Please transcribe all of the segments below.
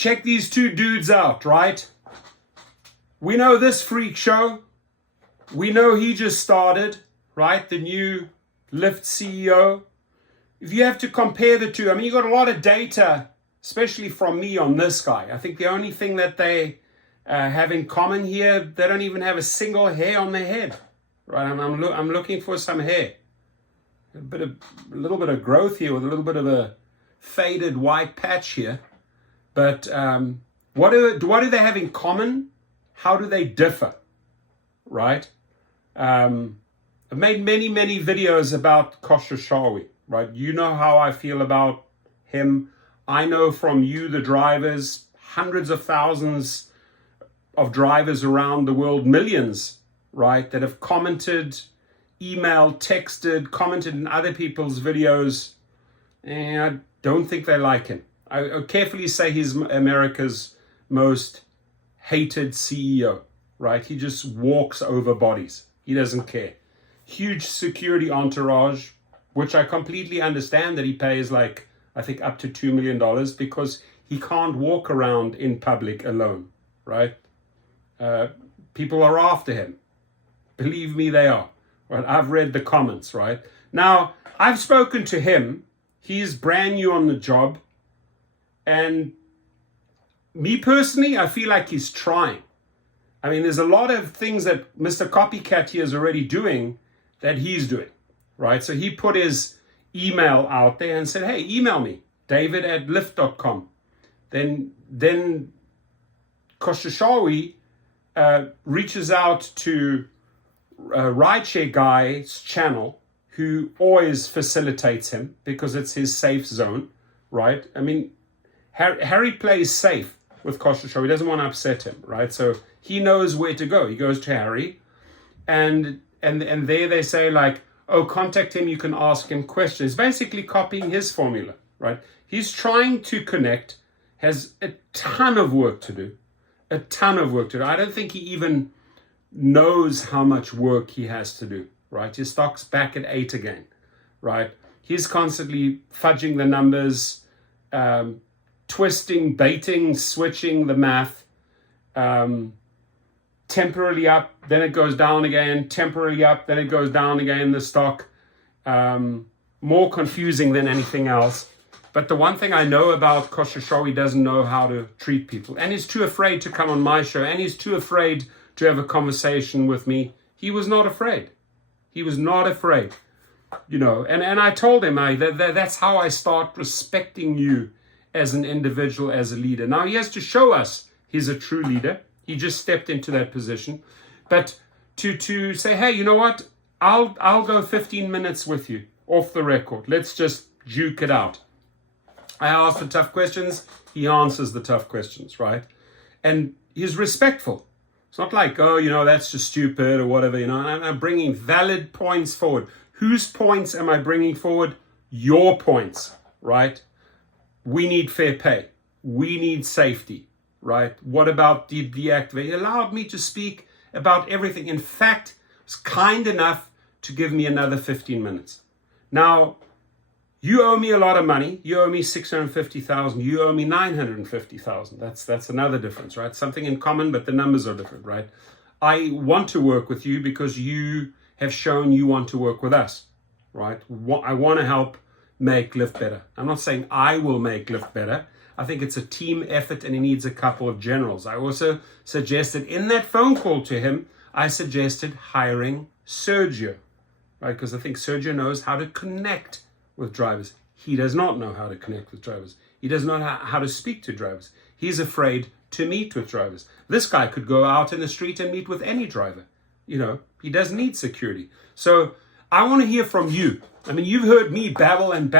check these two dudes out, right? We know this freak show. We know he just started, right? The new Lyft CEO. If you have to compare the two, I mean, you got a lot of data, especially from me on this guy. I think the only thing that they have in common here, they don't even have a single hair on their head, right? I'm looking for some hair. A little bit of growth here with a little bit of a faded white patch here. But what do they have in common? How do they differ, right? I've made many videos about Khosrowshahi, right? You know how I feel about him. I know from you, the drivers, hundreds of thousands of drivers around the world, millions, right, that have commented, emailed, texted, commented in other people's videos, and I don't think they like him. I carefully say he's America's most hated CEO, right? He just walks over bodies. He doesn't care. Huge security entourage, which I completely understand that he pays like, I think up to $2 million because he can't walk around in public alone, right? People are after him. Believe me, they are. Right? I've read the comments, right? Now, I've spoken to him. He's brand new on the job. And me personally, I feel like he's trying. I mean, there's a lot of things that Mr. Copycat here is already doing that he's doing, right? So he put his email out there and said, hey, email me, david@lyft.com. Then Khosrowshahi reaches out to a Rideshare guy's channel who always facilitates him because it's his safe zone, right? I mean, Harry plays safe with Khosrowshahi. He doesn't want to upset him, right? So he knows where to go. He goes to Harry, and there they say like, oh, contact him. You can ask him questions. Basically copying his formula, right? He's trying to connect. Has a ton of work to do. A ton of work to do. I don't think he even knows how much work he has to do, right? His stock's back at 8 again, right? He's constantly fudging the numbers, twisting, baiting, switching the math, temporarily up, then it goes down again, temporarily up, then it goes down again, the stock. More confusing than anything else. But the one thing I know about Khosrowshahi, he doesn't know how to treat people. And he's too afraid to come on my show. And he's too afraid to have a conversation with me. He was not afraid. He was not afraid. You know, and I told him that's how I start respecting you as an individual, as a leader. Now he has to show us he's a true leader. He just stepped into that position. But to say, hey, you know what? I'll go 15 minutes with you off the record. Let's just juke it out. I ask the tough questions. He answers the tough questions, right? And he's respectful. It's not like, oh, you know, that's just stupid or whatever, you know. I'm bringing valid points forward. Whose points am I bringing forward? Your points, right? We need fair pay. We need safety, right? What about the Deactivated? He allowed me to speak about everything. In fact, was kind enough to give me another 15 minutes. Now, you owe me a lot of money. You owe me 650,000. You owe me 950,000. That's another difference, right? Something in common, but the numbers are different, right? I want to work with you because you have shown you want to work with us, right? I want to help make Lyft better. I'm not saying I will make Lyft better. I think it's a team effort and he needs a couple of generals. I also suggested in that phone call to him, I suggested hiring Sergio, right? Because I think Sergio knows how to connect with drivers. He does not know how to connect with drivers. He does not know how to speak to drivers. He's afraid to meet with drivers. This guy could go out in the street and meet with any driver. You know, he doesn't need security. So I want to hear from you. I mean, you've heard me babble and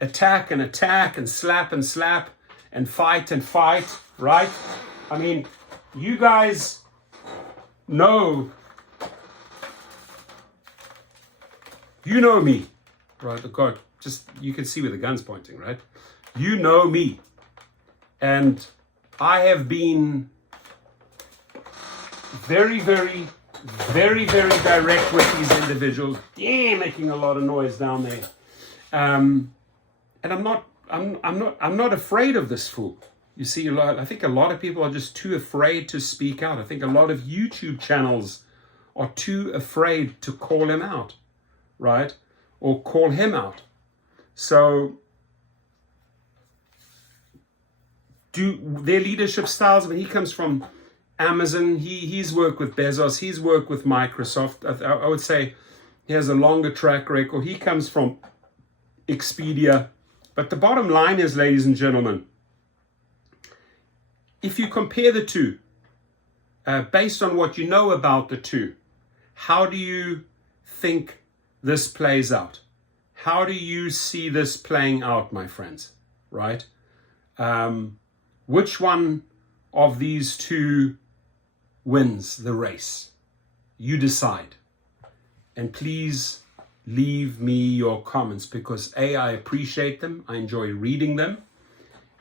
attack and slap and fight, right? I mean, you guys know, you know me, right? God, just, you can see where the gun's pointing, right? You know me. And I have been very direct with these individuals. Yeah, making a lot of noise down there. And I'm not afraid of this fool. You see, I think a lot of people are just too afraid to speak out. I think a lot of YouTube channels are too afraid to call him out, right? Or call him out. So their leadership styles, I mean, he comes from Amazon, he's worked with Bezos, he's worked with Microsoft. I would say he has a longer track record. He comes from Expedia. But the bottom line is, ladies and gentlemen, if you compare the two, based on what you know about the two, how do you think this plays out? How do you see this playing out, my friends, right? Which one of these two wins the race? You decide. And please leave me your comments, because I appreciate them. I enjoy reading them.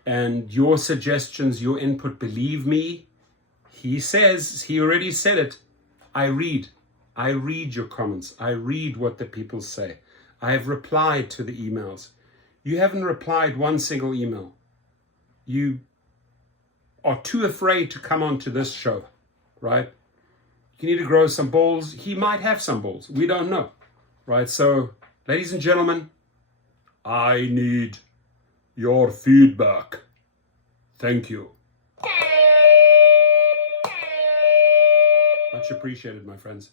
And your suggestions, your input, believe me, he already said it. I read your comments. I read what the people say. I have replied to the emails. You haven't replied one single email. You are too afraid to come onto this show, right? You need to grow some balls. He might have some balls. We don't know, right? So, ladies and gentlemen, I need your feedback. Thank you. Much appreciated, my friends.